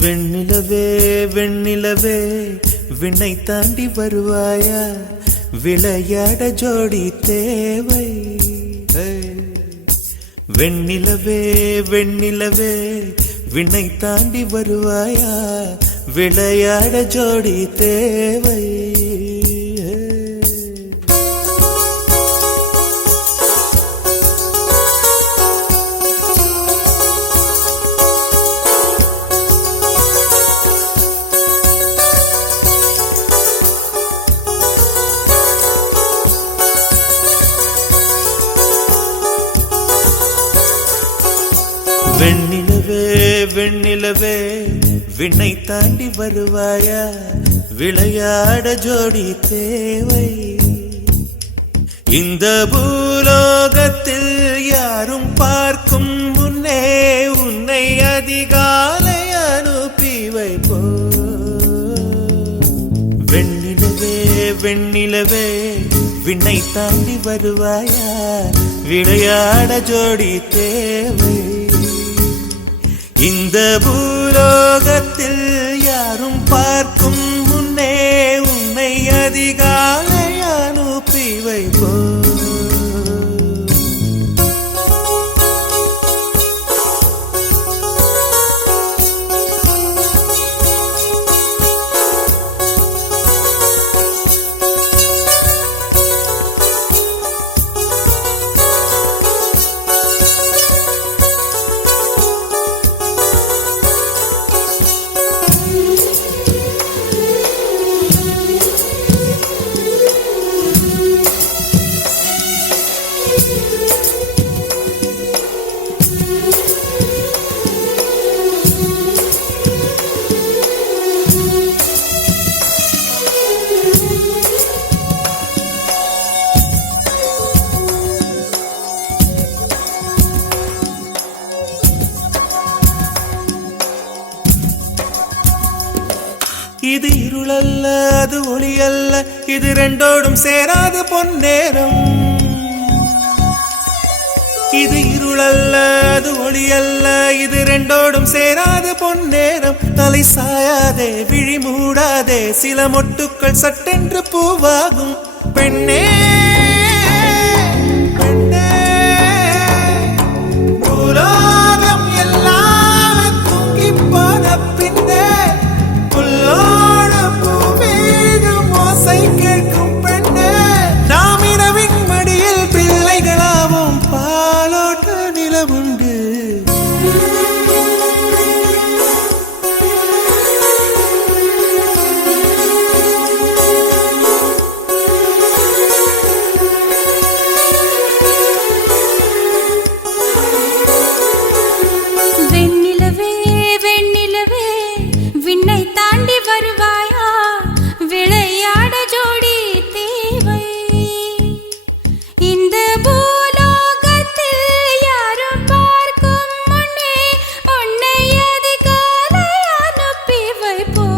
வெண்ணிலவே வெண்ணிலவே விண்ணை தாண்டி வருவாயா, விளையாட ஜோடி தேவை. வெண்ணிலவே வெண்ணிலவே விண்ணை தாண்டி வருவாயா, விளையாட ஜோடி தேவை. வெண்ணிலவே வெண்ணிலவே விண்ணை தாண்டி வருவாயா, விளையாட ஜோடி தேவை. இந்த பூலோகத்தில் யாரும் பார்க்கும் முன்னே உன்னை அதிகாலை அனுப்பி வைப்போ. வெண்ணிலவே வெண்ணிலவே விண்ணை தாண்டி வருவாயா, விளையாட ஜோடி தேவை. இந்த பூலோகத்தில் யாரும் பார்க்கும் முன்னே உன்னை அதிகாலை அனுப்பி வைப்போ. இது இருளல்ல அது ஒளி அல்ல, இது ரெண்டோடும் சேராது பொன்னேரம். இது இருளல்ல அது ஒளி அல்ல, இது ரெண்டோடும் சேராது பொன்னேரம். தலை சாயாதே விழி மூடாதே, சில மொட்டுக்கள் சட்டென்று பூவாகும். பெண்ணே பெண்ணே பூலோகம் எல்லாம் தூங்கி போன பின்னே புல்லோட பூமேகம் ஓசை கேட்கும் பெண்ணே. நாம் இரவின் மடியில் பிள்ளைகளாவும் பாலோட்ட நிலவுண்டு. வெண்ணிலவே வெண்ணிலவே விண்ணை தாண்டி வருவாயா, விளையாட ஜோடி தேவை. இந்த பூலோகத்தில் யாரும் பார்க்கும் முன்னே உன்னை அதிகாலை அனுப்பி வைப்போ.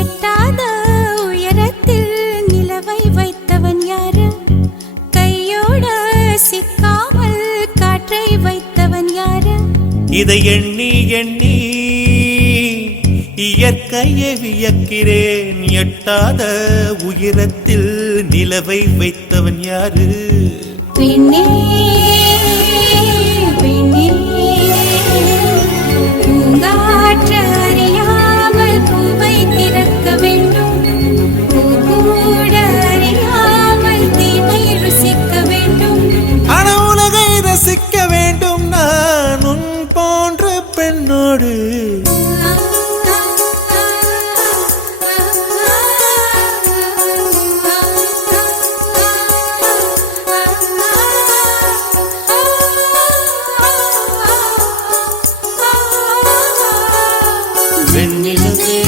எட்டாத உயரத்தில் நிலவை வைத்தவன் யாரு, கையோட சிக்காமல் காற்றை வைத்தவன் யாரு. இதை எண்ணி எண்ணி இயற்கையை வியக்கிறேன். எட்டாத உயரத்தில் நிலவை வைத்தவன் யாரு. பெண்ணே பெண்ணே பூங்காற்று அறியாமல் பூவை திறக்க வேண்டும், பூக்கூட அறியாமல் தீமை ருசிக்க வேண்டும். ஆன உலகை ரசிக்க வேண்டும் நான் உன் போன்ற பெண்ணோடு. வெண்ணிலவே